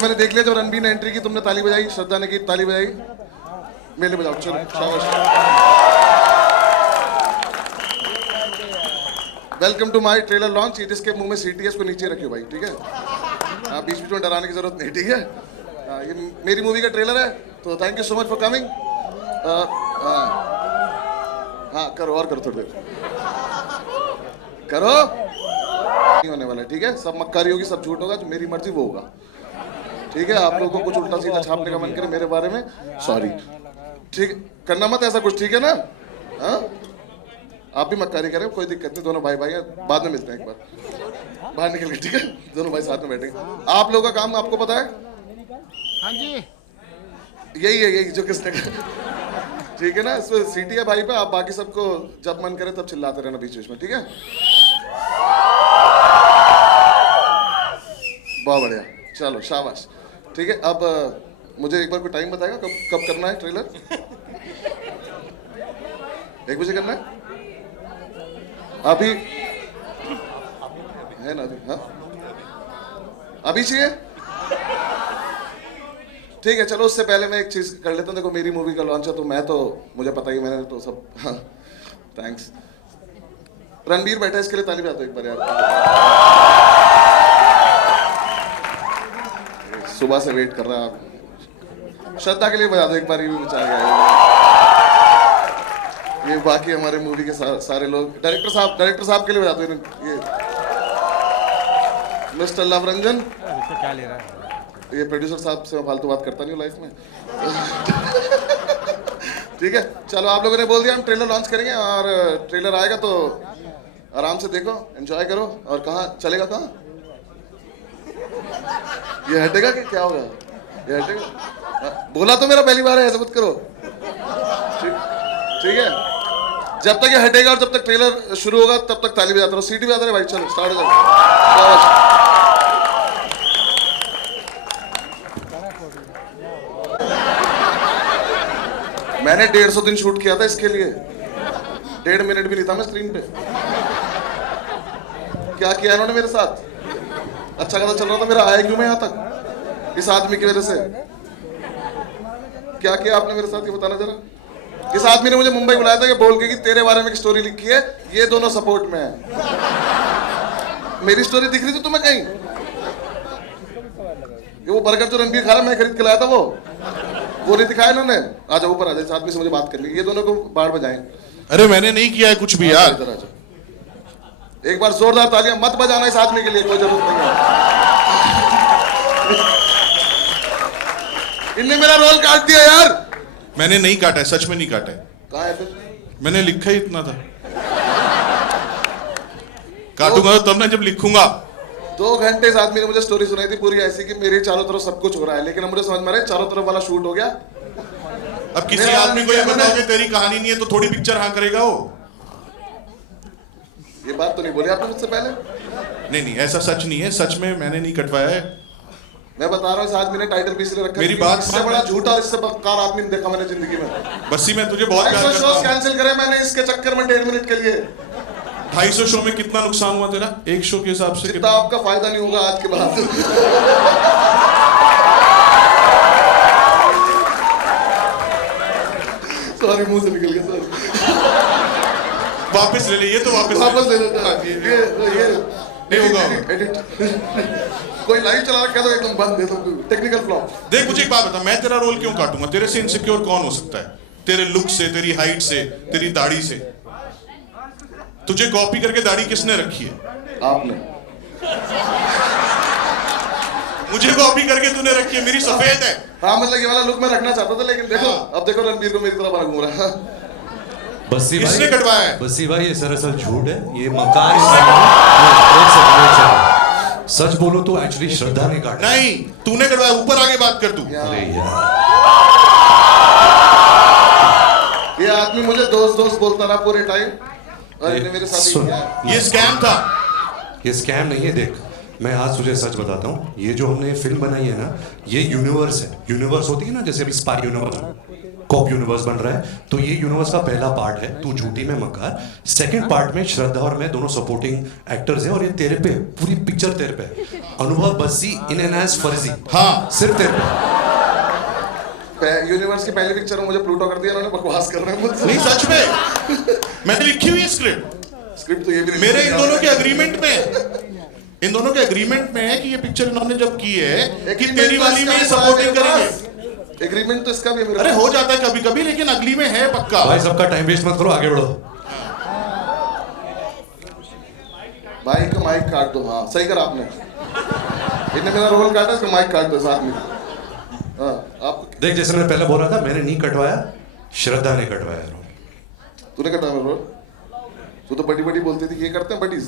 तो मैंने देख लिया जब रणबीर ने एंट्री की तुमने ताली बजाई, श्रद्धा ने की ताली बजाई, मेले बजाओ चलो शाबाश। Welcome to my trailer launch. ये जिसके मुंह में सीटी है इसको नीचे रखियो भाई, ठीक है? हाँ, बीच बीच में डराने की जरूरत नहीं, ठीक है? ये मेरी मूवी का ट्रेलर है, तो thank you so much for coming. हाँ करो और करो, थोड़ी देर करो, नहीं होने वाला, ठीक है? सब मक्कारी होगी, सब झूठ होगा, जो मेरी मर्जी वो होगा, ठीक है? आप लोगों को कुछ उल्टा सीधा छापने का मन करे मेरे बारे में, सॉरी, ठीक करना मत ऐसा कुछ, ठीक है ना? हाँ आप भी मक्कारी करें, कोई दिक्कत नहीं, दोनों भाई भाई हैं, बाद में मिलते हैं एक बार बाहर निकल के, ठीक है? दोनों भाई साथ में बैठेंगे। आप लोगों का काम आपको पता है? हाँ जी, यही जो किसने ठीक है ना? इसमें सीटी है भाई पे, आप बाकी सबको जब मन करे तब चिल्लाते रहना बीच बीच में, ठीक है? बहुत बढ़िया, चलो शाबाश, ठीक है? अब मुझे एक बार कोई टाइम बताएगा कब कब करना है ट्रेलर? 1 बजे करना है अभी? है ना अभी? हाँ अभी चाहिए, ठीक है? चलो उससे पहले मैं एक चीज कर लेता हूँ। देखो मेरी मूवी का लॉन्च है तो मैं तो, मुझे पता ही, मैंने तो सब, हाँ थैंक्स। रणबीर बैठा है, इसके लिए ताली बजाओ एक बार यार। सुबह से वेट कर रहा है। श्रद्धा के लिए बजा दो एक बार, ये भी बेचारे आए। ये बाकी हमारे मूवी के सारे लोग, डायरेक्टर साहब के लिए बजा दो। ये मिस्टर लव रंजन, क्या ले रहा है? ये प्रोड्यूसर साहब से मैं फालतू बात करता नहीं हूँ लाइफ में। ठीक है, चलो आप लोगों ने बोल दिया हम ट्रेलर लॉन्च करेंगे, और ट्रेलर आएगा तो आराम से देखो, एंजॉय करो। और कहाँ चलेगा, कहाँ ये हटेगा कि क्या होगा? ये हटेगा? बोला तो मेरा पहली बार है, ऐसा मत करो, ठीक है? जब तक ये हटेगा और जब तक ट्रेलर शुरू होगा तब तक ताली बजाते रहो, सीटी बजाते रहे भाई। चलो स्टार्ट हो जाओ। मैंने 150 दिन शूट किया था इसके लिए, 1.5 मिनट भी नहीं था मैं स्क्रीन पे। क्या किया इन्होंने मेरे साथ? अच्छा खासा चल रहा था मेरा, आया क्यों मैं यहाँ तक? इस आदमी की वजह से। क्या किया आपने मेरे साथ, ये बताना जरा। इस आदमी ने मुझे मुंबई बुलाया था, ये बोल के कि तेरे बारे में एक स्टोरी लिखी है, ये दोनों सपोर्ट में है। मेरी स्टोरी दिख रही थी तुम्हें कहीं? ये वो बर्गर जो रणबीर खा रहा, मैं खरीद के लाया था, वो नहीं दिखाया इन्होंने। आ जाओ ऊपर, आ जाओ, इस आदमी से मुझे बात करनी है, ये दोनों को बाहर बजाएं। अरे मैंने नहीं किया है कुछ भी यार। इधर आ जाओ, एक बार जोरदार तालियां मत बजाना इस आदमी के लिए, कोई जरूरत नहीं है। इनने मेरा रोल काट दिया यार। मैंने नहीं काटा है, सच में नहीं काटा है। कहाँ है फिर? मैंने लिखा ही इतना था। काटूंगा तो तब ना जब लिखूंगा। 2 घंटे इस आदमी ने मुझे स्टोरी सुनाई थी पूरी ऐसी कि मेरे चारों तरफ सब कुछ हो रहा है, लेकिन अब मुझे समझ में आ रहा है चारों तरफ वाला शूट हो गया। अब किसी आदमी को ये बताओ कि तेरी कहानी नहीं है तो थोड़ी पिक्चर हाँ करेगा वो। ये बात तो नहीं बोली आपने मुझसे पहले। नहीं ऐसा सच नहीं है, सच में मैंने नहीं कटवाया है। मैं बता रहा हूँ इस आदमी ने टाइटल भी इसलिए रखा, मेरी बात इससे बड़ा झूठा, इससे बदकार आदमी नहीं देखा मैंने जिंदगी में। बस्सी मैं तुझे बहुत प्यार करता हूं। कैंसिल करे मैंने इसके चक्कर में 1.5 मिनट के लिए। 250 शो में कितना नुकसान हुआ तेरा एक शो के हिसाब से? जितना आपका फायदा नहीं होगा आज के बाद। सॉरी, मुंह से निकल गया, सॉरी। वापस ले ले, ये तो वापस ले लेता। ये नहीं होगा। एडिट कोई लाइव चला रखा तो एकदम बंद दे दो, टेक्निकल फ्लॉप। देख मुझे एक बात बता, मैं तेरा रोल क्यों काटूंगा? तेरे से इनसिक्योर कौन हो सकता है? तेरे लुक से, तेरी हाइट से, तेरी दाढ़ी से। तुझे कॉपी करके दाढ़ी किसने रखी है? आपने। मुझे कॉपी करके तूने रखी है, मेरी सफेद है। हाँ मतलब ये वाला लुक मैं रखना चाहता था, लेकिन देखो अब देखो रणबीर को मेरी तरफ बना घूम रहा है। बस्सी भाई, किसने कटवाया है? बस्सी भाई ये सरासर झूठ है, ये मकान। सच बोलो तो एक्चुअली श्रद्धा ने काटा। नहीं तूने कटवाया, ऊपर आगे बात कर तू। अरे यार, ये आदमी मुझे दोस्त बोलता रहा पूरे टाइम, और इन्हें मेरे साथ ही किया है। ये स्कैम था। ये स्कैम नहीं है। देख मैं आज तुझे सच बताता हूँ, ये जो हमने फिल्म बनाई है ना, ये यूनिवर्स है। यूनिवर्स होती है ना, जैसे अभी स्पाई यूनिवर्स, कॉप यूनिवर्स बन रहा है, तो ये यूनिवर्स का पहला पार्ट है, तू झूठी में मक्कार। सेकंड पार्ट में श्रद्धा और मैं दोनों सपोर्टिंग एक्टर्स हैं, और ये तेरे पे पूरी पिक्चर तेरे पे है। अनुभव बस्सी इन एन एज फर्जी, हाँ सिर्फ तेरे पे। यूनिवर्स की पहली पिक्चर में मुझे प्लूटो कर दिया इन्होंने, बकवास कर रहे हैं मुझसे। नहीं सच में मैंने लिखी हुई है स्क्रिप्ट। स्क्रिप्ट तो ये भी नहीं मेरे इन दोनों के अग्रीमेंट में, इन दोनों के अग्रीमेंट में है कि ये पिक्चर इन्होंने जब की है कि तेरी वाली में सपोर्टिंग करेंगे। एग्रीमेंट तो इसका भी है। अरे हो जाता है कभी कभी, लेकिन अगली में है पक्का। भाई सबका टाइम वेस्ट मत करो, आगे बढ़ो। भाई का माइक काट दो। हाँ सही करा आपने, इन्हें मेरा रोल काटा, इसका माइक काट दो साथ में। हाँ आप देख, जैसे मैं पहले बोल रहा था, मैंने नहीं कटवाया, श्रद्धा ने कटवाया रोल। तूने कटा मेरा रोल? तू तो बड़ी बड़ी बोलती थी, ये करते हैं बडीज।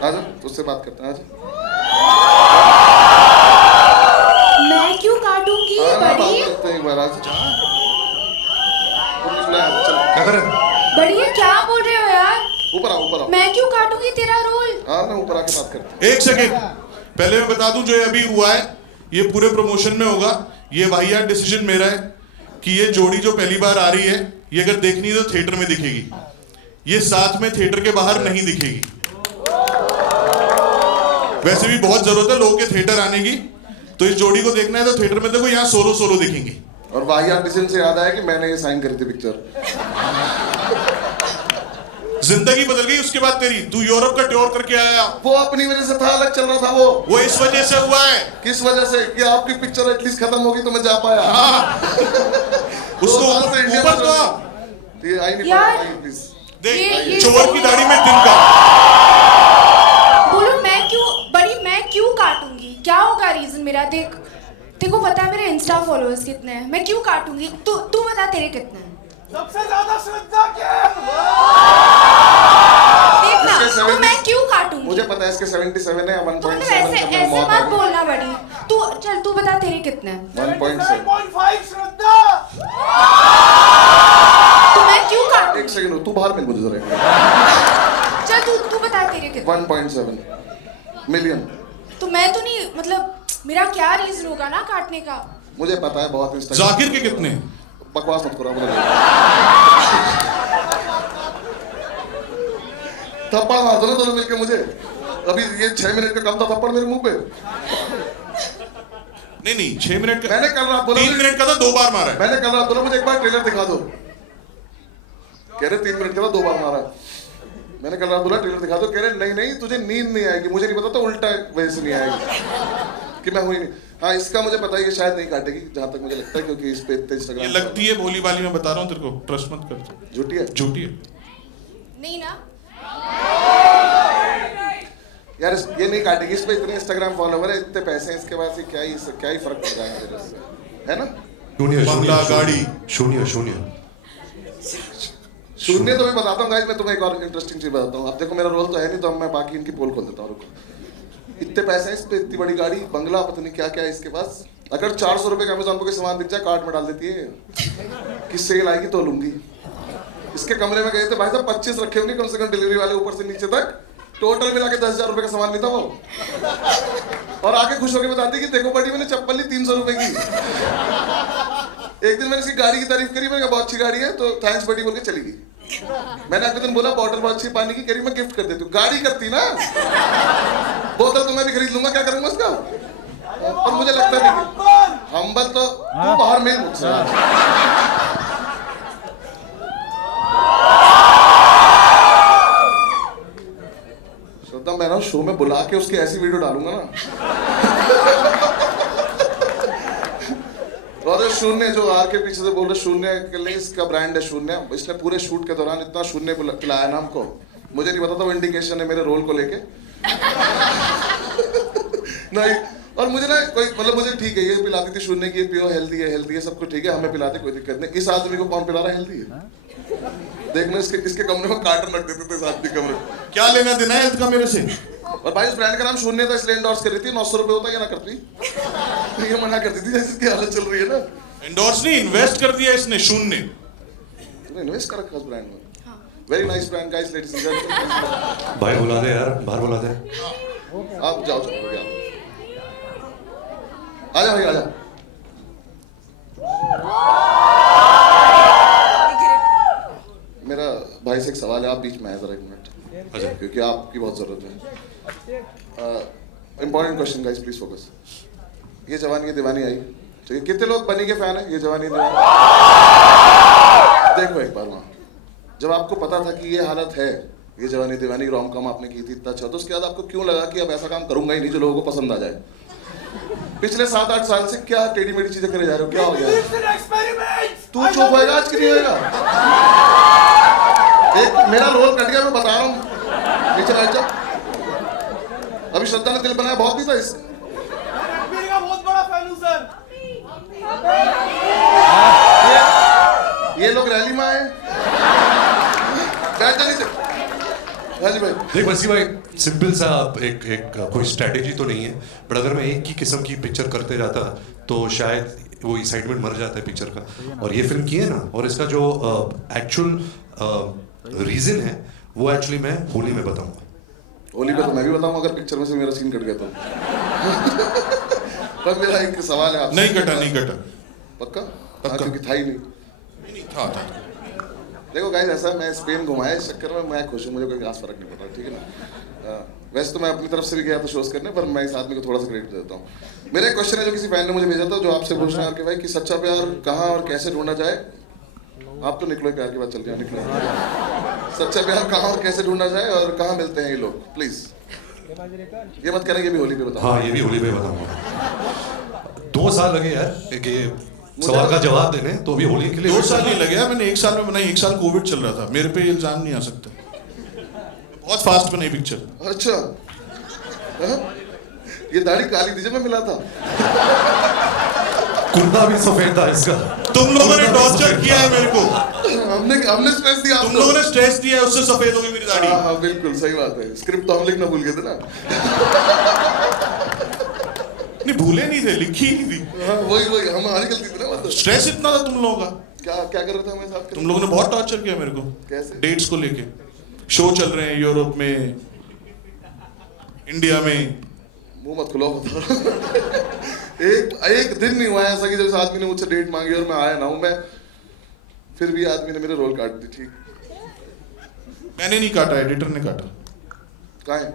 आजा तुझसे बात करते हैं, आजा। मैं क्यों काटूंगी हाँ, बात बड़ी? करते हैं एक बार, आजा। तुमने सुना है? चल क्या कर रहे हैं? बड़ी ये क्या बोल रहे हो यार? ऊपर आओ, ऊपर आओ। मैं क्यों काटूंगी तेरा रोल? हाँ मैं ऊपर आके बात करते हैं। एक सेकेंड, पहले मैं बता दूं जो ये अभी हुआ है ये पूरे प्रमोशन में होगा। ये वाहियात डिसीजन मेरा है कि ये जोड़ी जो पहली बार आ रही है, ये अगर देखनी है तो थिएटर में दिखेगी, ये साथ में थिएटर के बाहर नहीं दिखेगी। वैसे भी बहुत जरूरत है लोगों के थिएटर आने की, तो इस जोड़ी को देखना है तो थिएटर में देखो, यहाँ सोलो सोलो दिखेंगी। और वाहियात डिसीजन से याद आया कि मैंने ये साइन करी थी पिक्चर। जिंदगी बदल गई उसके बाद तेरी। तू यूरोप का टूर करके आया, वो अपनी वजह से था, अलग चल रहा था वो इस वजह से हुआ है। किस वजह से? कि आपकी पिक्चर एटलीस्ट खत्म होगी तो मैं जा पाया। हाँ। उसको ऊपर तो आ। ये आई नहीं यार। पाई प्लीज। देख चोर की दाढ़ी में तिनका। बोलो मैं क्यों काटूंगी? क्या होगा रीजन मेरा? देखो पता है मेरे इंस्टा फॉलोअर्स कितने हैं, मैं क्यों काटूंगी? तू बता तेरे कितने हैं? सबसे ज्यादा श्रद्धा के। देखना इसके तो 70 मैं क्यों काटूंगी? मुझे पता है इसके 77 है, तो मतलब 1.7 ऐसे का ऐसे मौत मत है। बोलना बड़ी। तू बता तेरे कितने हैं? 1.7। 7.5 श्रद्धा। तो मैं क्यों काटूंगी? एक सेकंड, तू बाहर मिल मुझे जरा। चल तू बता तेरे कितने? 1.7 मिलियन। तो मैं तो नहीं, मतलब मेरा क्या रीजन होगा ना काटने का? मुझे पता है बहुत इंस्टाग्राम। जाकिर के कितने? बकवास मत करो। थप्पड़ मार दो ना दोनों मिलके मुझे। अभी ये 6 मिनट का कम था, थप्पड़ मेरे मुंह पे। नहीं 6 मिनट का। मैंने कल रात बोला 3 मिनट का था, 2 बार मारा है। मैंने कल रात बोला मुझे एक बार ट्रेलर दिखा दो। कह रहे 3 मिनट का था, 2 बार मारा। मैंने कल रात बोला ट्रेलर दिखा दो, कह रहे नहीं तुझे नींद नहीं आएगी। मुझे नहीं पता तो उल्टा वजह से नहीं आएगी कि मैं हुई नहीं। हाँ इसका मुझे पता है ये शायद नहीं काटेगी, जहां तक मुझे लगता है, क्योंकि इस पे इतने ये इंस्टाग्राम लगती है भोली भाली, मैं बता रहा हूँ तेरे को, ट्रस्ट मत कर। झूठी है। झूठी है। नहीं ना? यार ये नहीं काटेगी, इस पे इतने इंस्टाग्राम फॉलोवर है, इतने पैसे हैं इसके पास, क्या ही फर्क पड़ जाएगा मेरे से, है ना? शून्य बंगला, गाड़ी। शून्य शून्य शून्य तो मैं बताता हूँ गाइस, मैं तुम्हें एक और इंटरेस्टिंग चीज बताता हूँ। अब देखो मेरा रोल तो है नहीं, तो मैं बाकी इनकी पोल खोल देता हूँ। रुको, इतने पैसे हैं इस पे, इतनी बड़ी गाड़ी, बंगला, पता नहीं क्या क्या है इसके पास। अगर 400 रुपए का अमेज़न पे कोई सामान दिख जाए, कार्ट में डाल देती है कि सेल आएगी तो लूंगी। इसके कमरे में गए थे भाई साहब, 25 रखे होंगे कम से कम डिलीवरी वाले, ऊपर से नीचे तक टोटल मिला के 10,000 रुपए का सामान नहीं था वो। और आके खुश होकर बताती कि देखो बड़ी मैंने चप्पल ली 300 रुपए की। एक दिन मैंने इसकी गाड़ी की तारीफ करी, मैंने कहा बहुत अच्छी गाड़ी है, तो थैंक्स बड़ी बोल के चली गई। मैंने अगले दिन बोला बॉटल बहुत अच्छी पानी की, करी मैं गिफ्ट कर देती हूँ। गाड़ी करती ना, बोतल तो मैं भी खरीद लूंगा, क्या करूंगा उसका? और मुझे लगता नहीं हम्बल तो तू बाहर मिल मुझसे। श्रद्धा मैं ना शो में बुला के उसकी ऐसी वीडियो डालूंगा ना। और शून्य जो आर के पीछे से बोल रहे, शून्य के लिए इसका ब्रांड है शून्य। इसने पूरे शूट के दौरान इतना शून्य पिलाया ना हमको, मुझे नहीं पता था वो इंडिकेशन है मेरे रोल को लेके। नहीं, और मुझे ना कोई मतलब मुझे ठीक है, ये पिलाती थी शून्य की, पियो हेल्दी है सब कुछ ठीक है, हमें पिलाते कोई दिक्कत नहीं। इस आदमी को कौन पिला रहा है हेल्दी है? देखना इसके कमरे में कार्टन रख देते थे इस आदमी कमरे। क्या लेना देना है हेल्थ का मेरे से? और भाई उस ब्रांड का नाम शून्य था इसलिए एंडोर्स कर रही थी। 900 रुपए होता है, ये ना करती, ये मना करती थी जैसे इसकी हालत चल रही है ना। एंडोर्स नहीं, इन्वेस्ट कर दिया इसने शून्य। तूने इन्वेस्ट कर रखा उस ब्रांड में। Very nice brand guys, ladies and gentleman. भाई बुला दे यार, बाहर बुला दे। आप जाओ, चलो आजा भाई आजा। मेरा भाई से एक सवाल है, आप बीच में आए जरा एक मिनट, अच्छा। क्योंकि आपकी बहुत जरूरत है। Important question guys, please focus. ये जवानी ये दीवानी आई, ठीक है? कितने लोग बनी के फैन है ये जवानी ये दीवानी? देखो एक बार वहाँ, जब आपको पता था कि ये हालत है, ये जवानी दीवानी रोम कॉम आपने की थी इतना अच्छा, तो उसके बाद आपको क्यों लगा कि अब ऐसा काम करूंगा ही नहीं जो लोगों को पसंद आ जाए? पिछले 7-8 साल से क्या टेढ़ी मेढ़ी चीजें करे जा रहे हो, क्या हो गया? experiments. तू चुप होएगा आज कि नहीं होएगा? एक मेरा रोल कट गया, मैं बता रहा हूँ। नीचे बैठ जा। अभी श्रद्धा ने दिल बनाया बहुत भी था इस। रणबीर का बहुत बड़ा फैन हूं सर। ये लोग रैली में आए। बैठ जा नीचे। हाँ जी भाई। देख वसी भाई, सिंपल सा एक कोई स्ट्रेटेजी तो नहीं है, बट अगर मैं एक ही किस्म की पिक्चर करते जाता तो शायद वो एक्साइटमेंट मर जाता है पिक्चर का। और ये फिल्म की है ना, और इसका जो एक्चुअल रीजन है वो एक्चुअली मैं होली में बताऊंगा। होली पे तो मैं भी बताऊंगा अगर पिक्चर में से मेरा सीन कट गया तो। पर मेरा एक सवाल है आपसे। नहीं कटा, नहीं कटा। पक्का? पक्का। हाँ, क्योंकि था ही नहीं। नहीं था। देखो गाइस, ऐसा मैं स्पेन घुमाया, इस चक्कर में मैं खुश हूँ, मुझे कोई खास फर्क नहीं पड़ रहा, ठीक है ना? वैसे तो मैं अपनी तरफ से भी गया था शोज करने, पर मैं इस आदमी को थोड़ा सा क्रेडिट देता हूँ। मेरा एक क्वेश्चन है जो किसी फैन ने मुझे भेजा था, जो आपसे पूछना है कि भाई कि सच्चा प्यार कहाँ और कैसे ढूंढा जाए? आप तो निकलो, प्यार की बात चल रही है, निकलो। सच्चा प्यार कहाँ और कैसे ढूंढा जाए और कहाँ मिलते हैं ये लोग, प्लीज? ये मत कहना कि भी होली पे बताओ। हाँ, ये भी होली पे बताऊंगा। 2 साल लगे यार कि सवाल का जवाब देने, तो भी होली के लिए 2 साल नहीं लगे यार, मैंने 1 साल में बनाई। 1 साल कोविड चल रहा था, मेरे पे ये इल्जाम नहीं आ सकता। बहुत फास्ट बनाई पिक्चर। अच्छा, हाँ? ये दाढ़ी काली थी जब मैं मिला था। कुर्ता भी सफेद था इसका। तुम लोगों ने टॉर्चर किया है मेरे को, हमने स्ट्रेस दिया तुम आपको। लोगों ने स्ट्रेस दिया है, उससे सफेद हो गई मेरी दाढ़ी। हाँ हाँ बिल्कुल सही बात है। स्क्रिप्ट तो हम लिखना भूल गए थे ना। नहीं भूले नहीं थे, लिखी ही नहीं थी। हाँ वही हमारी गलती थी ना, मतलब। स्ट्रेस इतना था तुम लोगों का। क्या कर रहे थे हमारे साथ? तुम लोगों ने बहुत टॉर्चर किया मेरे को। कैसे? डेट्स को लेके। शो चल रहे हैं यूरोप में, इंडिया में। मुंह मत खुलाओ। एक दिन नहीं हुआ ऐसा कि जब इस आदमी ने मुझसे डेट मांगी और मैं आया ना हूं, मैं फिर भी आदमी ने मेरे रोल काट दी। ठीक, मैंने नहीं काटा, एडिटर ने काटा। कहाँ है?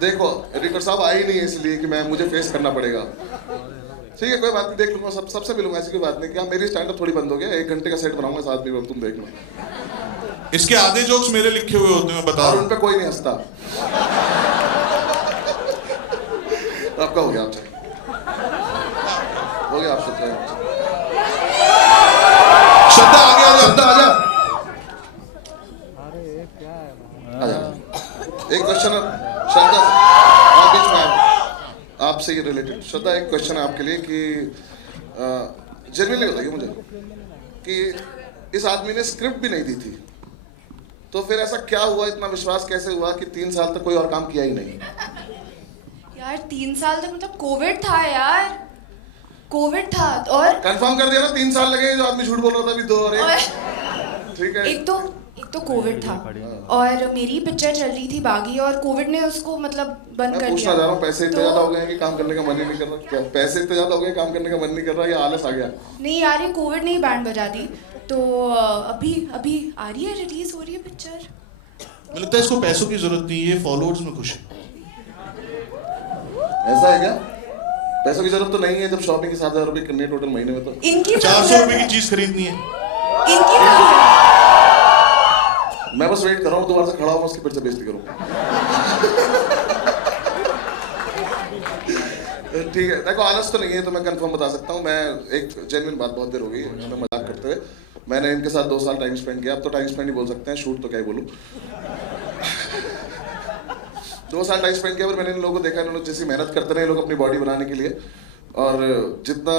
देखो एडिटर साहब आए ही नहीं है इसलिए कि मैं मुझे फेस करना पड़ेगा। ठीक है कोई बात नहीं, देख लूंगा, सबसे मिलूंगा, ऐसी कोई बात नहीं। क्या मेरी स्टैंड अप थोड़ी बंद हो गया? 1 घंटे का सेट बनाऊंगा साथ में, तुम देख लो। इसके आधे जोक्स मेरे लिखे हुए होते हैं, मैं बता और रहा उन पे कोई नहीं हंसता। आपका हो गया, आपसे हो गया, आपसे श्रद्धा आगे आ जा। श्रद्धा आजा, आजा। एक क्वेश्चन श्रद्धा, आप बीच में आए, आपसे ये रिलेटेड। श्रद्धा एक क्वेश्चन है आपके लिए कि जेन्युइनली बताइए मुझे कि इस आदमी ने स्क्रिप्ट भी नहीं दी थी, तो फिर ऐसा क्या हुआ, इतना विश्वास कैसे हुआ कि 3 साल तक कोई और काम किया ही नहीं? यार 3 साल तक मतलब कोविड था यार, कोविड था। और कंफर्म कर दिया ना 3 साल लगे, जो आदमी झूठ बोल रहा था अभी 2 और 1। ठीक है, एक तो कोविड था और मेरी पिक्चर चल रही थी बागी, और कोविड ने उसको मतलब बंद मैं कर पूछना दिया। चाह रहा हूँ, पैसे इतने तो- ज्यादा हो गए हैं कि काम करने का मन ही नहीं कर रहा? क्या पैसे इतने ज्यादा हो गए काम करने का मन नहीं कर रहा, या आलस आ गया? नहीं यार, ये कोविड ने ही बैंड बजा दी। तो अभी आ रही है, रिलीज हो रही है पिक्चर। मुझे लगता है इसको पैसों की जरूरत नहीं है, ये फॉलोअर्स में खुश है। ऐसा है क्या? पैसों की जरूरत तो नहीं है जब शॉपिंग के 7,000 रुपए करनी है टोटल महीने में। तो इनकी 400 रुपए की चीज खरीदनी है। इनकी जरूरत। मैं बस वेट कर रहा हूँ, दोबारा से खड़ा हूँ, उसकी फिर से बेइज्जती करूँगा। ठीक है, देखो आलस तो नहीं है, तो मैं कंफर्म बता सकता हूँ। मैं एक जेन्युइन बात, बहुत देर हो गई इसमें मजाक करते हुए, मैंने इनके साथ 2 साल टाइम स्पेंड किया। अब तो टाइम स्पेंड ही बोल सकते हैं, शूट तो क्या ही बोलूँ। 2 साल टाइम स्पेंड किया, पर मैंने इन लोगों को देखा, इन्होंने जैसी मेहनत करते रहे लोग अपनी बॉडी बनाने के लिए, और जितना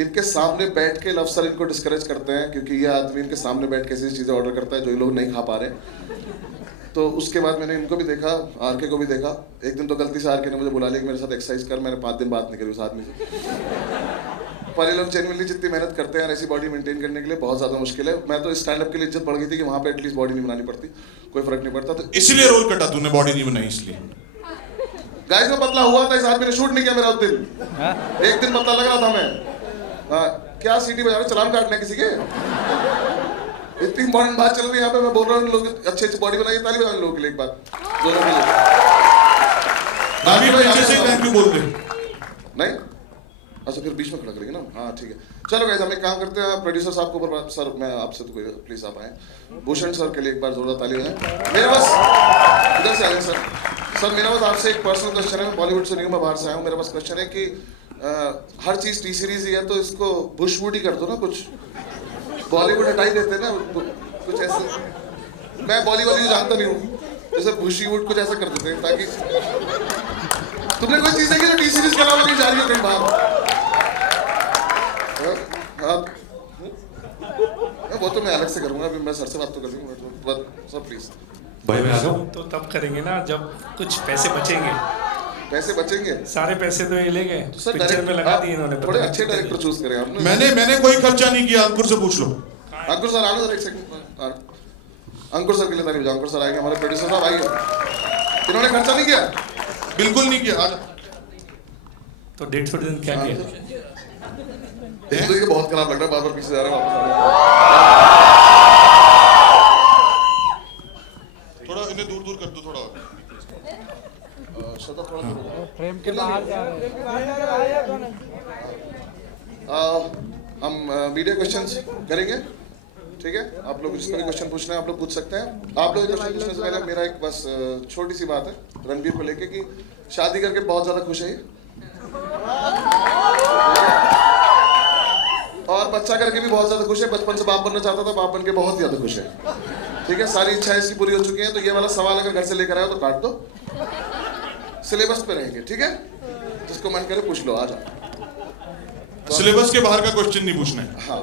इनके सामने बैठ के अफसर इनको डिस्करेज करते हैं, क्योंकि ये आदमी इनके सामने बैठ के ऐसी चीज़ें ऑर्डर करता है जो ये लोग नहीं खा पा रहे। तो उसके बाद मैंने इनको भी देखा, आरके को भी देखा। एक दिन तो गलती से आरके ने मुझे बुला लिया कि मेरे साथ एक्सरसाइज कर, मैंने 5 दिन बात नहीं करी उस आदमी से। पर ये लोग जेन्युइनली जितनी मेहनत करते हैं ऐसी बॉडी मेंटेन करने के लिए, बहुत ज़्यादा मुश्किल है। मैं तो स्टैंड अप के लिए इज्जत बढ़ गई थी कि वहाँ पे एटलीस्ट बॉडी नहीं बनानी पड़ती, कोई फर्क नहीं पड़ता। तो इसलिए रोल कटा तूने, बॉडी नहीं बनाई इसलिए। गाइस में पतला हुआ था, इस आदमी ने शूट नहीं किया मेरा उस दिन। एक दिन पतला लग रहा था मैं, हाँ, क्या सीटी बजा रहे, चलान काटना है किसी के? इतनी इंपॉर्टेंट बात चल रही है यहाँ पे, मैं बोल रहा हूँ लोग अच्छे अच्छे बॉडी बनाइए, ताली बजाने लोगों के लिए एक बार, दोनों के लिए। बाकी भाई अच्छे से थैंक यू बोलते नहीं, अच्छा फिर बीच में खड़ा करेंगे ना, हाँ ठीक है। चलो गाइस, हम एक काम करते हैं, प्रोड्यूसर साहब को ऊपर, सर मैं आपसे तो कोई प्लीज आप आए, भूषण सर के लिए एक बार जोरदार ताली बजाएं। मेरे पास इधर से आए सर मेरा बस आपसे एक पर्सनल क्वेश्चन है, मैं बॉलीवुड से नहीं हूँ, मैं बाहर से आया हूँ। मेरा बस क्वेश्चन है कि हर चीज़ टी सीरीज ही है तो इसको बुशवुड ही कर दो ना, कुछ बॉलीवुड हटा ही देते हैं ना कुछ ऐसे। मैं बॉलीवुड जानता नहीं हूँ, जैसे बुशीवुड कुछ ऐसा कर देते हैं ताकि तुमने कोई चीज़ है कि जो टी सीरीज के अलावा नहीं जा रही हो कहीं बाहर। हाँ, वो तो मैं अलग से करूँगा, अभी मैं सर से बात तो कर लूँगा, सर प्लीज। भाई मैं आ जाऊँ? तो तब करेंगे ना जब कुछ पैसे बचेंगे। पैसे बचेंगे? सारे पैसे तो ये ले गए, तो सर पिक्चर में लगा दिए इन्होंने। थोड़े अच्छे डायरेक्टर चूज करें आपने। मैंने कोई खर्चा नहीं किया, अंकुर से पूछ लो। अंकुर सर आने दो एक सेकंड, अंकुर सर के लिए तारीफ बजाओ। अंकुर सर आएंगे, हमारे प्रोड्यूसर साहब आएंगे। इन्होंने खर्चा नहीं किया? बिल्कुल नहीं किया। तो 150 दिन क्या किया? एक तो ये बहुत खराब लग रहा है, बार बार पीछे जा रहे हैं वापस। थोड़ा इन्हें दूर दूर कर दो थोड़ा और। श्रद्धा थोड़ा दूर। फ्रेम के बाहर जा रहे हैं। हम मीडिया क्वेश्चंस करेंगे, ठीक है? आप लोग जिसको भी क्वेश्चन पूछना है आप लोग पूछ सकते हैं। आप लोग क्वेश्चन पूछने से पहले मेरा एक बस छोटी सी बात है रणबीर को लेके कि शादी करके बहुत ज्यादा खुश है ये, और बच्चा करके भी बहुत ज्यादा खुश है। बचपन से बाप बनना चाहता था, बाप बन के बहुत ज्यादा खुश है, ठीक है? सारी इच्छाएं इसकी पूरी हो चुकी हैं। तो ये वाला सवाल अगर घर से लेकर आए तो काट दो, सिलेबस पे रहेंगे, ठीक है? जिसको मन करे पूछ लो, आ जाओ। सिलेबस के बाहर का क्वेश्चन नहीं पूछना है। हाँ,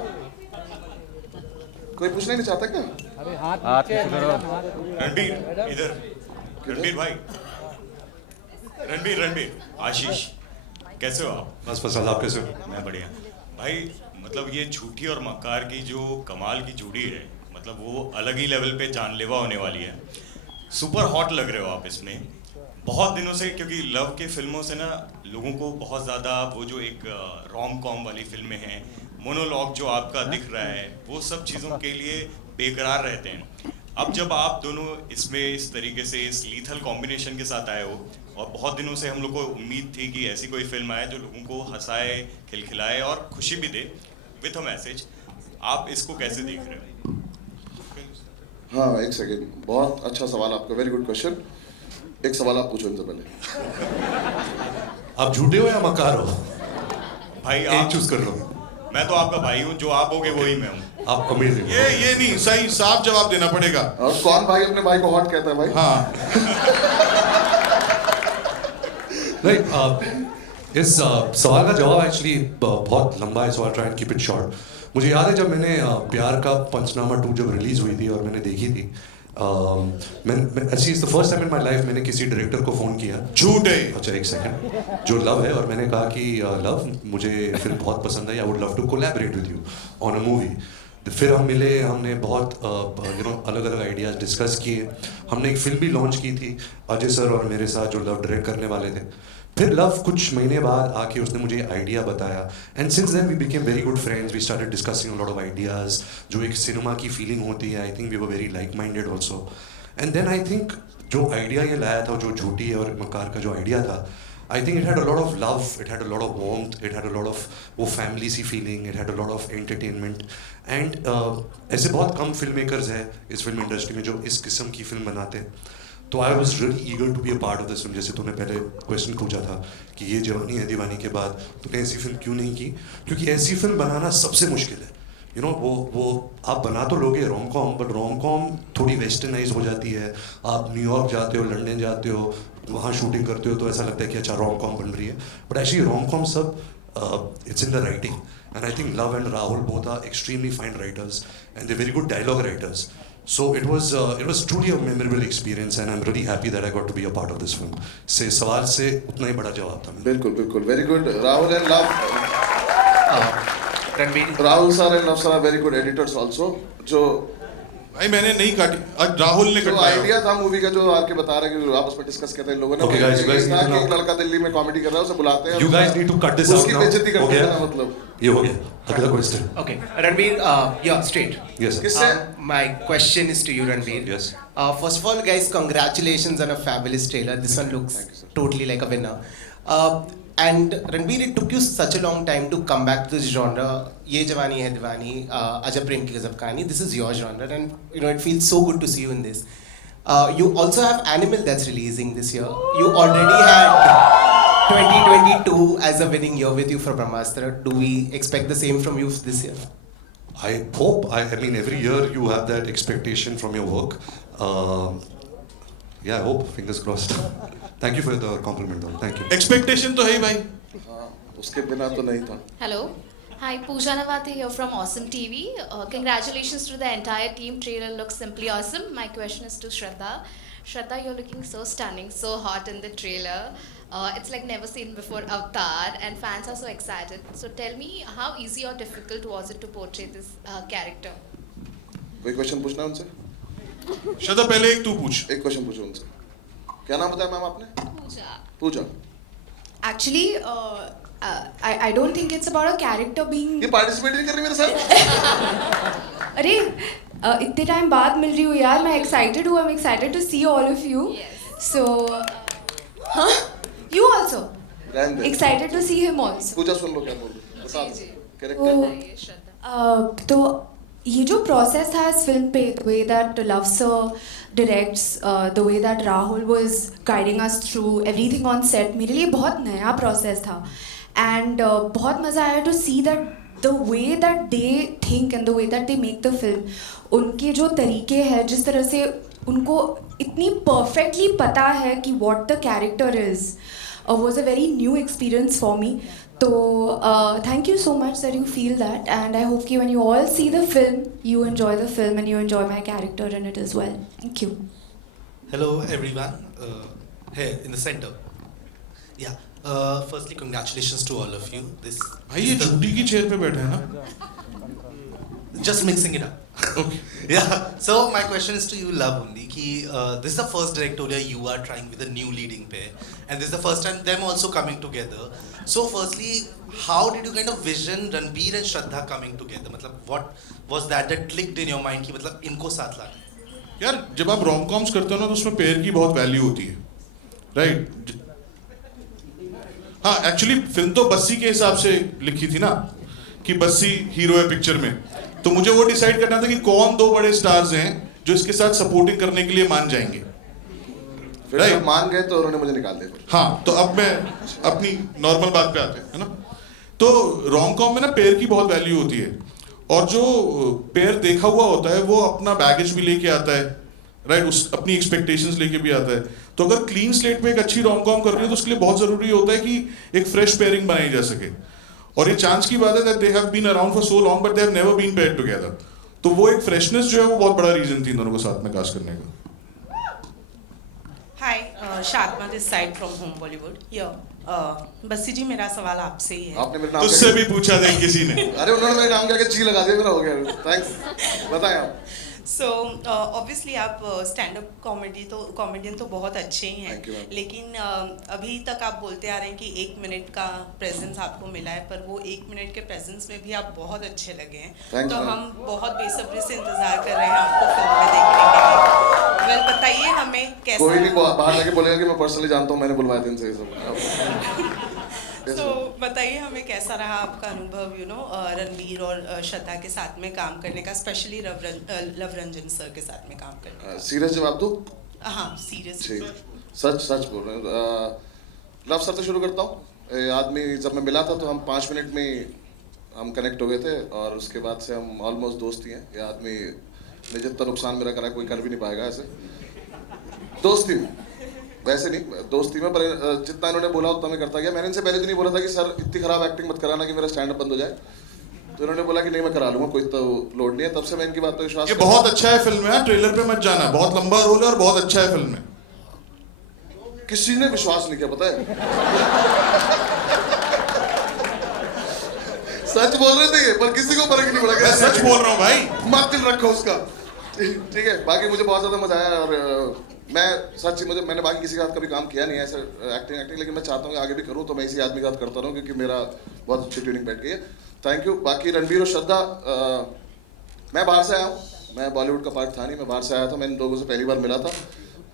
कोई पूछना ही नहीं चाहता क्या? अरे हाथ नीचे करो। रणबीर इधर, रणबीर भाई, रणबीर आशीष, कैसे हो आप? बस बस आप कैसे हो? मैं बढ़िया भाई। मतलब ये झूठी और मक्कार की जो कमाल की जोड़ी है, मतलब वो अलग ही लेवल पे जानलेवा होने वाली है। सुपर हॉट लग रहे हो आप इसमें बहुत दिनों से, क्योंकि लव के फिल्मों से ना लोगों को बहुत ज़्यादा वो जो एक रोम कॉम वाली फिल्में हैं, मोनोलॉग जो आपका दिख रहा है, वो सब चीज़ों के लिए बेकरार रहते हैं। अब जब आप दोनों इसमें इस तरीके से इस लीथल कॉम्बिनेशन के साथ आए हो, और बहुत दिनों से हम लोग को उम्मीद थी कि ऐसी कोई फिल्म आए जो लोगों को हंसाए, खिलखिलाए और खुशी भी दे विथ अ मैसेज, आप इसको कैसे देख रहे हो? हाँ, एक सेकेंड, बहुत अच्छा सवाल आपका, वेरी गुड क्वेश्चन। एक सवाल आप पूछो इनसे पहले। आप झूठे हो या मक्कार हो? भाई एक आप चूज कर लो। मैं तो आपका भाई हूँ, जो आप होगे वही मैं हूँ। आप अमेजिंग। ये नहीं, सही साफ जवाब देना पड़ेगा। और कौन भाई अपने भाई को हॉट कहता है भाई? हाँ, नहीं, इस सवाल का जवाब एक्चुअली बहुत लंबा है, so I try and keep it short. मुझे याद है जब मैंने प्यार का पंचनामा 2 जब रिलीज हुई थी और मैंने देखी थी, the first time in my life मैंने किसी डायरेक्टर को फ़ोन किया। झूठ है। अच्छा एक सेकंड, जो लव है, और मैंने कहा कि लव मुझे फिल्म बहुत पसंद है, I would love to collaborate with you on a movie. फिर हम मिले, हमने बहुत अलग अलग आइडियाज़ डिस्कस किए। हमने एक फिल्म भी लॉन्च की थी अजय सर और मेरे साथ, जो लव डायरेक्ट करने वाले थे। फिर लव कुछ महीने बाद आके उसने मुझे आइडिया बताया, and since then we became very good friends. We started discussing a lot of ideas, जो एक सिनेमा की फीलिंग होती है। I think we were very like minded also. And then I think जो आइडिया ये लाया था, जो झूठी और मक्कार का जो आइडिया था, I think it had a lot of love, it had a lot of warmth, it had a lot of वो family C feeling, it had a lot of entertainment, and ऐसे बहुत कम फिल्म मेकर्स हैं इस film industry में जो इस किस्म की फिल्म बनाते हैं। तो I was really eager to be a part of this film। जैसे तूने पहले क्वेश्चन पूछा था कि ये जवानी है दीवानी के बाद तूने ऐसी फिल्म क्यों नहीं की, क्योंकि ऐसी फिल्म बनाना सबसे मुश्किल है। यू नो, वो आप बना तो लोगे rom com, but rom com थोड़ी वेस्टर्नाइज हो जाती है। आप न्यूयॉर्क जाते हो, लंदन जाते हो, वहाँ शूटिंग करते हो तो ऐसा लगता है कि अच्छा रोम कॉम बन रही है, बट एक्चुअली रोम कॉम सब it's in the writing. And I think Luv and Rahul both are extremely fine writers and they very good dialogue writers. So it was truly a memorable experience, and I'm really happy that I got to be a part of this film. से सवाल से उतना ही बड़ा जवाब था। बिल्कुल बिल्कुल, very good. Rahul and Luv, Ranbir, Rahul sir and Luv sir are very good editors also. जो भाई मैंने नहीं काटी, आज राहुल ने जो कटवाया। आइडिया था मूवी का, जो आके बता रहे हैं कि आपस में डिस्कस करते हैं लोगों ने, Okay, guys, you guys था need to कि एक now- लड़का दिल्ली में कॉमेडी कर रहा है, उसे बुलाते हैं, You guys need to cut this out उसकी now. बेइज्जती हो करते हैं गया? ना, मतलब ये हो गया. अगला question. Okay, Ranveer, yeah, straight. Yes. किससे? My question is to you, Ranveer. Yes. First of all, guys, congratulations on a fabulous trailer. This one looks totally like a winner. And Ranveer, it took you such a long time to come back to this genre. Ye Jawani Hai Diwani, Ajab Prem Ki Gazab Kahani. This is your genre, and you know it feels so good to see you in this. You also have Animal that's releasing this year. You already had 2022 as a winning year with you for Brahmastra. Do we expect the same from you this year? I hope. I mean, every year you have that expectation from your work. Yeah, I hope. Fingers crossed. Thank you for the compliment, though. Thank you. Expectation तो है ही भाई। हाँ, उसके बिना तो नहीं था। Hello. Hi, Pooja Nawate here from Awesome TV. Congratulations to the entire team. Trailer looks simply awesome. My question is to Shraddha. Shraddha, you're looking so stunning, so hot in the trailer. It's like never seen before Avatar, and fans are so excited. So tell me, how easy or difficult was it to portray this character? कोई question पूछना है उनसे? श्रद्धा पहले एक तू पूछ। एक question पूछो उनसे। क्या नाम बताया मैम आपने? Pooja. Pooja. Actually, I don't think it's about a character being. ये पार्टिसिपेट नहीं कर रही मेरे साथ? अरे इतने टाइम बाद मिल रही हूँ यार, मैं एक्साइटेड हूँ, I'm excited to see all of you. Yes. So, huh? You also रहने दे। excited to see him also. पूजा सुन लो क्या बोल रही है। बता जी, जी। दो। कैरेक्टर? बताइए, श्रद्धा। तो ये जो प्रोसेस था इस फिल्म पे, the way that Love Sir directs, the way that Rahul was guiding us through everything on set, मेरे लिए बहुत नया प्रोसेस था, and बहुत मज़ा आया to see that the way that they think and the way that they make the film, उनके जो तरीके हैं, जिस तरह से उनको इतनी perfectly पता है कि what the character is, was a very new experience for me. So thank you so much that you feel that, and I hope that when you all see the film, you enjoy the film and you enjoy my character in it as well. Thank you. Hello everyone, here in the center. Yeah, firstly congratulations to all of you. This भाई ये झूठी की chair पे बैठा है ना? just mixing it up. Okay. Yeah, so my question is to you, Love, only कि this is the first directorial you are trying with a new leading pair, and this is the first time them also coming together. So firstly, how did you kind of vision Ranveer and Shraddha coming together? मतलब what was that clicked in your mind कि मतलब इनको साथ लाना? यार जब आप rom coms करते हो ना तो उसमें पेयर की बहुत वैल्यू होती है, राइट? हाँ, एक्चुअली फिल्म तो बस्सी के हिसाब से लिखी थी ना, कि बस्सी हीरो है पिक्चर में, तो मुझे वो डिसाइड करना था कि कौन दो बड़े स्टार्स हैं जो इसके साथ सपोर्टिंग करने के लिए मान जाएंगे। फिर जब मान गए तो उन्होंने मुझे निकाल दिया। हाँ, तो अब मैं अपनी नॉर्मल बात पे आते हैं, है ना? तो रोम कॉम में ना पेयर की बहुत वैल्यू होती है, और जो पेयर देखा हुआ होता है वो अपना बैगेज भी लेके आता है, राइट? उस अपनी एक्सपेक्टेशंस लेके भी आता है। तो अगर क्लीन स्लेट पे एक अच्छी रोम कॉम कर रही है तो उसके लिए बहुत जरूरी होता है कि एक फ्रेश पेयरिंग बनाई जा सके, और ये चांस की बात है that they have been around for so long but they have never been paired together. तो वो एक फ्रेशनेस जो है वो बहुत बड़ा रीजन थी इन दोनों को साथ में कास्ट करने का। Hi, Shadma this side from home Bollywood. Bassi ji, मेरा सवाल आपसे ही है। आपने मेरा नाम तुझसे भी पूछा था किसी ने। अरे उन्होंने मेरे नाम क्या जी लगा दिया, मेरा हो गया। थैंक्स, बताएं आप। सो ऑब्वियसली आप स्टैंड अप कॉमेडियन तो बहुत अच्छे ही हैं, लेकिन अभी तक आप बोलते आ रहे हैं कि 1 मिनट का प्रेजेंस आपको मिला है, पर वो 1 मिनट के प्रेजेंस में भी आप बहुत अच्छे लगे हैं। तो हम बहुत बेसब्री से इंतजार कर रहे हैं आपको फिल्म में देखने के लिए। वेल, बताइए हमें कैसा। कोई नहीं बाहर जाके बोलेगा कि मैं पर्सनली जानता हूँ, मैंने बुलवाया था इनसे सब। तो बताइए हमें कैसा रहा आपका अनुभव, यू नो, रणवीर और श्रद्धा के साथ में काम करने का, स्पेशली लव रंजन सर के साथ में काम करने का। सीरियस जवाब दो? हाँ, सीरियस। सच बोल रहे हैं। लव सर से शुरू करता हूँ। आदमी जब मैं मिला था तो हम 5 मिनट में हम कनेक्ट हो गए थे, और उसके बाद से हम ऑलमोस्ट दोस्त ही हैं। ये आदमी ने जितना नुकसान मेरा करा कोई कर भी नहीं पाएगा ऐसे दोस्ती में, वैसे नहीं दोस्ती में, पर जितना इन्होंने बोला उतना मैं करता गया। मैंने इनसे पहले तो नहीं बोला था कि सर इतनी खराब एक्टिंग मत कराना कि मेरा स्टैंड अप बंद हो जाए, तो इन्होंने बोला कि नहीं मैं करा लूंगा, कोई तो लोड नहीं है। तब से मैं इनकी बात पर विश्वास। ये बहुत अच्छा है फिल्म में, ट्रेलर पे मत जाना, बहुत लंबा रोल है और बहुत अच्छा है फिल्म में। किसी ने विश्वास नहीं किया, पता है? सच बोल रहे थे, पर किसी को फर्क नहीं पड़ा। मैं सच बोल रहा हूँ भाई, मत दिल रखो उसका। ठीक है, बाकी मुझे बहुत ज़्यादा मजा आया और मैं सच मैंने बाकी किसी के साथ कभी काम किया नहीं है ऐसे एक्टिंग, लेकिन मैं चाहता हूँ कि आगे भी करूँ, तो मैं इसी आदमी के साथ करता रहूँ क्योंकि मेरा बहुत अच्छी ट्यूनिंग बैठ गई है। Thank you. बाकी रणबीर और श्रद्धा, मैं बाहर से आया हूँ, मैं बॉलीवुड का पार्ट था नहीं, मैं बाहर से आया था, मैं इन लोगों से पहली बार मिला था।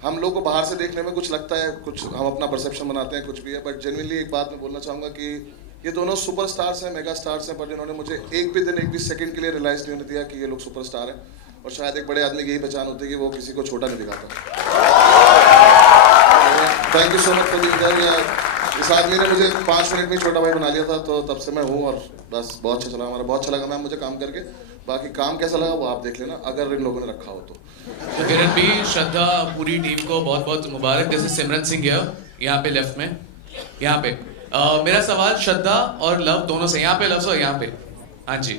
हम लोग को बाहर से देखने में कुछ लगता है, कुछ हम अपना परसेप्शन बनाते हैं, कुछ भी है, बट जेन्युइनली एक बात मैं बोलना चाहूँगा कि ये दोनों सुपर स्टार्स हैं, मेगा स्टार्स हैं, बट इन्होंने मुझे एक भी दिन, एक भी सेकंड के लिए रियलाइज़ नहीं होने दिया कि ये लोग सुपर स्टार हैं। और शायद एक बड़े आदमी की यही पहचान होती है कि वो किसी को छोटा नहीं दिखाता। Thank you so much for being there. इस आदमी ने मुझे 5 मिनट में छोटा भाई बना लिया था, तो तब से मैं हूँ और बस बहुत अच्छा चला, हमारा बहुत अच्छा लगा मैम मुझे काम करके। बाकी काम कैसा लगा वो आप देख लेना, अगर इन लोगों ने रखा हो तो। रणबीर, श्रद्धा, पूरी टीम को बहुत बहुत मुबारक। जैसे सिमरन सिंह यहाँ पे लेफ्ट में, यहाँ पे मेरा सवाल श्रद्धा और लव दोनों से, यहाँ पे लव और यहाँ पे, हाँ जी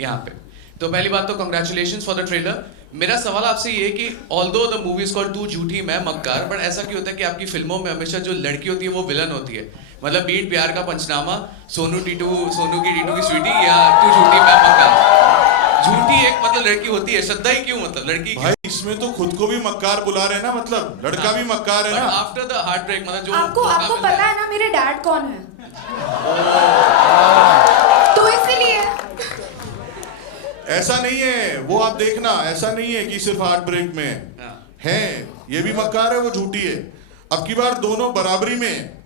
यहाँ पे। तो पहली बात तो कंग्रेचुलेशंस फॉर द ट्रेलर। मेरा सवाल आपसे ये है कि although the movie is called तू झूठी मैं मक्कार, बट ऐसा क्यों होता है कि आपकी फिल्मों में हमेशा जो लड़की होती है वो विलन होती है? मतलब बीट प्यार का पंचनामा, सोनू की टीटू की स्वीटी, या तू झूठी मैं मक्कार। झूठी एक मतलब लड़की होती है, श्रद्धा ही क्यों मतलब लड़की? भाई इसमें तो खुद को भी मक्कार बुला रहे हैं ना, मतलब लड़का भी मक्कार है ना। आफ्टर द हार्ट ब्रेक मतलब जो आपको पता है ना मेरे डैड कौन है? तो इसलिए ऐसा नहीं है, वो आप देखना, ऐसा नहीं है कि सिर्फ हार्ट ब्रेक में है, ये भी मक्कार है, वो झूठी है। अब की बार दोनों बराबरी में।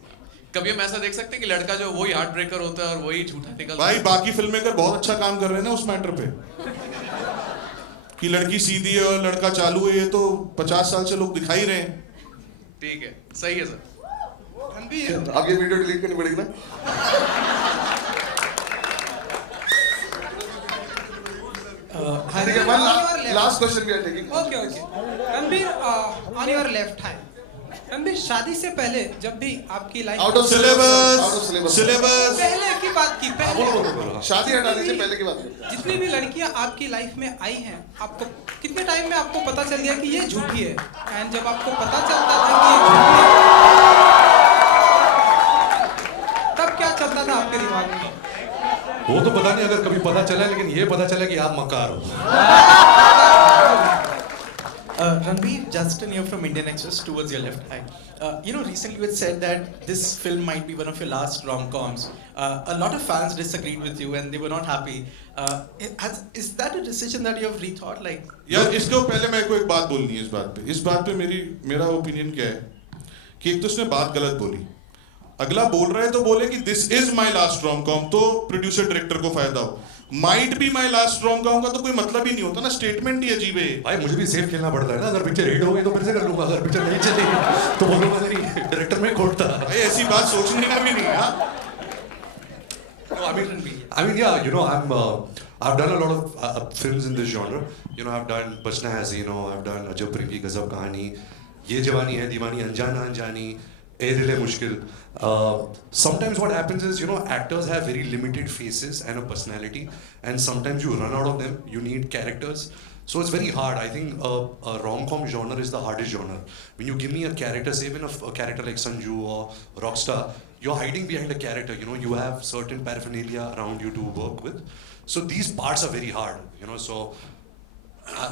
कभी हम ऐसा देख सकते हैं कि लड़का जो वही हार्ट ब्रेकर होता है और वही झूठा निकलता है? भाई बाकी फिल्म मेकर बहुत अच्छा काम कर रहे हैं ना उस मैटर पे, कि लड़की सीधी है और लड़का चालू है, ये तो 50 साल से लोग दिखाई रहे हैं। ठीक है, सही है सर। अब ये वीडियो डिलीट करनी पड़ेगी ना। ठीक है, one last question we are taking. Okay. Ranbir, on your left hand. Ranbir, शादी से पहले जब भी आपकी लाइफ Out of syllabus. पहले की बात की, पहले शादी हटा दीजिए, पहले की बात करते हैं। जितनी भी लड़कियां आपकी लाइफ में आई हैं, आपको कितने टाइम में आपको पता चल गया कि ये झूठी है? एंड जब आपको पता चलता था कि ये झूठी है, तब क्या चलता था आपके दिमाग में? वो तो पता नहीं अगर कभी पता चला, लेकिन ये पता चला कि आप मक्कार हो। Ranbir, Justin here from Indian Express, towards your left. Hi. Recently you had said that this film might be one of your last rom-coms. A lot of fans disagreed with you and they were not happy. Is that a decision that you have rethought? Like, यार इसको पहले मेरे को एक बात बोलनी है इस बात पे मेरा ओपिनियन क्या है कि एक तो उसने बात गलत बोली, अगला बोल रहा है तो बोले कि this is my last ROM com, तो प्रोड्यूसर डायरेक्टर को फायदा हो। माइट भी माई लास्ट रॉम कॉम का तो कोई मतलब ही नहीं होता ना, स्टेटमेंट ही अजीब है। भाई मुझे भी सेफ खेलना पड़ता है ना, अगर पिक्चर हिट हो गई तो फिर से कर लूंगा, अगर पिक्चर नहीं चलेगी तो बोलूंगा नहीं, डायरेक्टर में खोटता। भाई ऐसी बात सोचने का भी नहीं है। I mean, yeah, I've done a lot of films in this genre. I've done Bachna Hai Zino, I've done Ajab Prem Ki Gazab Kahani, Ye Jawani Hai Diwani, Anjana Anjani, A Dil Hai Mushkil. Sometimes what happens is, actors have very limited faces and a personality, and sometimes you run out of them. You need characters. So it's very hard. I think a rom-com genre is the hardest genre. When you give me a character, say even a character like Sanju or Rockstar, you're hiding behind a character. You have certain paraphernalia around you to work with. So these parts are very hard. So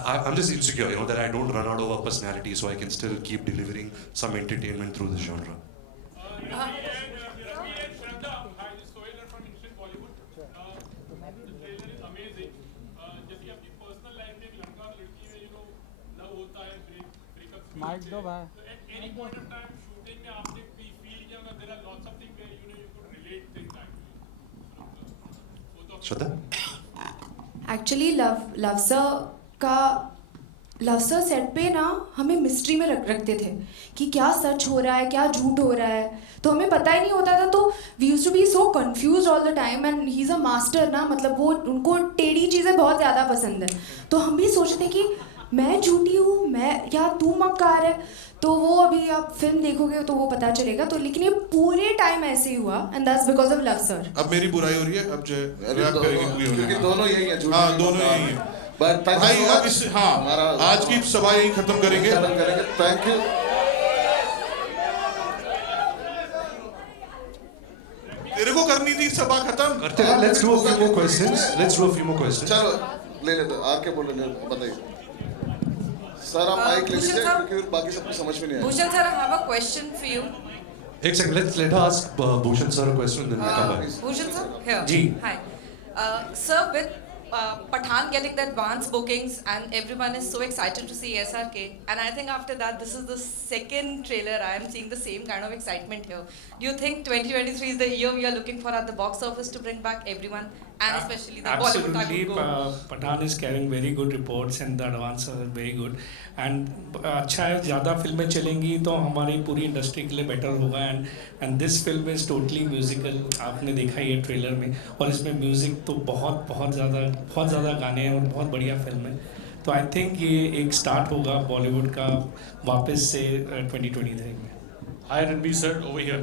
I'm just insecure, that I don't run out of a personality, so I can still keep delivering some entertainment through this genre. Mic दो भाई। Shraddha? Actually Luv sir set पे ना हमें mystery में रखते थे कि क्या सच हो रहा है, क्या झूठ हो रहा है, तो हमें पता ही नहीं होता था। तो we used to be so confused all the time, and he is a master ना, मतलब वो उनको टेढ़ी चीज़ें बहुत ज़्यादा पसंद है। तो हम भी सोचते कि मैं झूठी हूँ, मैं या तू मक्कार है। तो वो अभी आप फिल्म देखोगे तो वो पता चलेगा। तो लेकिन ये पूरे टाइम ऐसे ही हुआ, and that's because of love sir. अब मेरी बुराई हो रही है, अब जो रैप करेंगे पूरी होने। क्योंकि दोनों यही है, हाँ दोनों यही है भाई। अब इस आज की सभा यही खत्म करेंगे। Thank you. तेरे को करनी थी सभा खत्म करते हैं। Let's do a few more questions. चलो ले लेते, आके बोलो, बताइए। सर आप माइक ले भूषण लीजिए सर- क्योंकि बाकी सबको समझ में नहीं आया. Bhushan sir, I have a question for you. एक second, let her ask Bhushan sir a question, then we'll come back. Bhushan sir, here. Ji. Hi. Sir, with Pathaan getting the advance bookings and everyone is so excited to see SRK, and I think after that this is the second trailer I am seeing the same kind of excitement here. Do you think 2023 is the year we are looking for at the box office to bring back everyone and especially the Bollywood Absolutely, Tollywood? Pathaan is carrying very good reports and the advances are very good. And अच्छा है ज़्यादा फिल्में चलेंगी तो हमारी पूरी industry के लिए बेटर होगा. And this film is totally musical. आपने देखा ये ट्रेलर में, और इसमें म्यूज़िक तो बहुत ज़्यादा गाने हैं और बहुत बढ़िया फिल्म है. तो आई थिंक ये एक स्टार्ट होगा बॉलीवुड का वापस से 2023 में. Hi Ranbir sir, over here.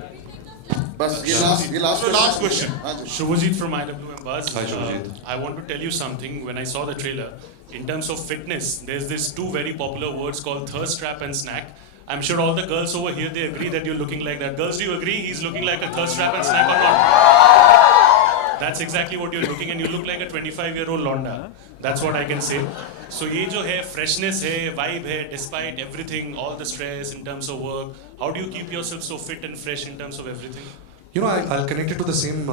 बस ये last question. Shubhajit from IWM Buzz. Hi, Shubhajit. I want to tell you something. When I saw the trailer, in terms of fitness, there's this two very popular words called thirst trap and snack. I'm sure all the girls over here, they agree that you're looking like that. Girls, do you agree he's looking like a thirst trap and snack or not? That's exactly what you're looking, and you look like a 25-year-old Londa. That's what I can say. So ये जो है freshness है, vibe है, despite everything, all the stress in terms of work, how do you keep yourself so fit and fresh in terms of everything? You know, I'll connect it to the same.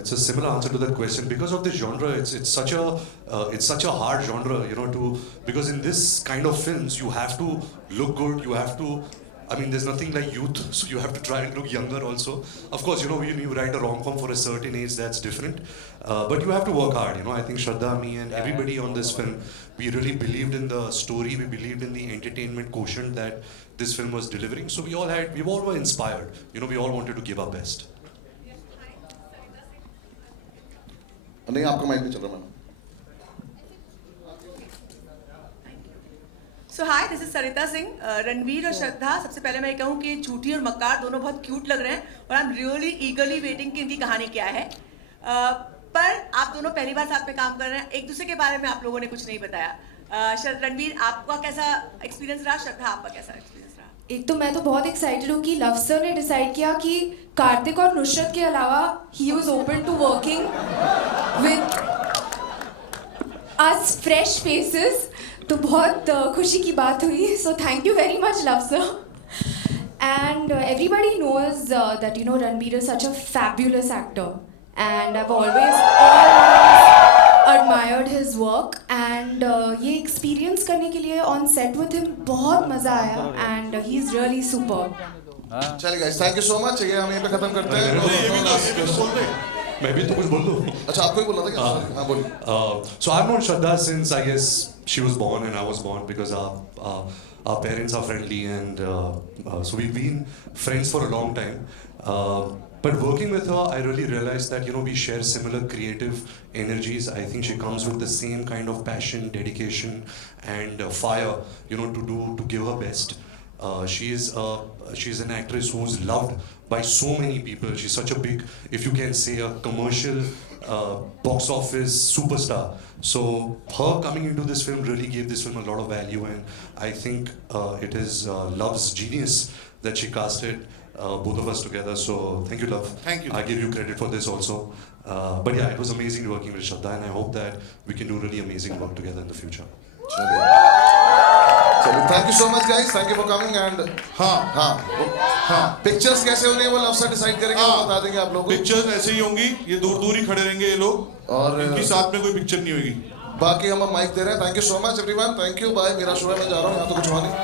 It's a similar answer to that question because of this genre. It's such a hard genre, you know. Because in this kind of films, you have to look good. You have to. I mean, there's nothing like youth, so you have to try and look younger also. Of course, you know, when you write a rom-com for a certain age, that's different. But you have to work hard, you know. I think Shraddha, me and everybody on this film, we really believed in the story. We believed in the entertainment quotient that this film was delivering. So we all were inspired. You know, we all wanted to give our best. नहीं आपका mic नहीं चल रहा ma'am. So hi, this is Sarita Singh. Ranveer और श्रद्धा, सबसे पहले मैं ये कहूँ कि झूठी और मक्कार दोनों बहुत क्यूट लग रहे हैं और आई एम रियली ईगरली वेटिंग कि इनकी कहानी क्या है. पर आप दोनों पहली बार साथ में काम कर रहे हैं, एक दूसरे के बारे में आप लोगों ने कुछ नहीं बताया. रणवीर, आपका कैसा एक्सपीरियंस रहा? श्रद्धा, आपका कैसा एक्सपीरियंस रहा? एक तो मैं तो बहुत एक्साइटेड हूँ कि लव सर ने डिसाइड किया कि कार्तिक और नुसरत के अलावा he was open to working with us fresh faces. तो बहुत खुशी की बात हुई. So thank you very much Luv sir. And everybody knows that, you know, Ranbir is such a fabulous actor, and I've always admired his work. And ये experience करने के लिए on set with him बहुत मज़ा आया, and he's really superb. चलिए guys, thank you so much. ये हम यहीं पे खत्म करते हैं. मैं भी तो कुछ बोल दूँ. अच्छा आपको ही बोलना था क्या? हाँ बोलिए. So I've known Shraddha since I guess she was born and I was born because our parents are friendly and so we've been friends for a long time. But working with her, I really realized that, you know, we share similar creative energies. I think she comes with the same kind of passion, dedication, and fire, you know, to give her best. She's an actress who's loved by so many people. She's such a big, if you can say, a commercial box office superstar. So her coming into this film really gave this film a lot of value, and I think it is Love's genius that she casted both of us together. So thank you, Love. Thank you. I give you credit for this also. But yeah, it was amazing working with Shraddha, and I hope that we can do really amazing work together in the future. चलिए thank you so much guys. Thank you for coming. And हाँ pictures कैसे होंगे वो love sir decide करेंगे. वो बता देंगे आप लोगों को. पिक्चर्स ऐसे ही होंगी. ये दूर ही खड़े रहेंगे ये लोग और इनकी साथ में कोई पिक्चर नहीं होगी. बाकी हम माइक दे रहे हैं. Thank you so much everyone. Thank you. Bye. मेरा शुरू है, मैं जा रहा हूँ. यहाँ तो कुछ हुआ नहीं.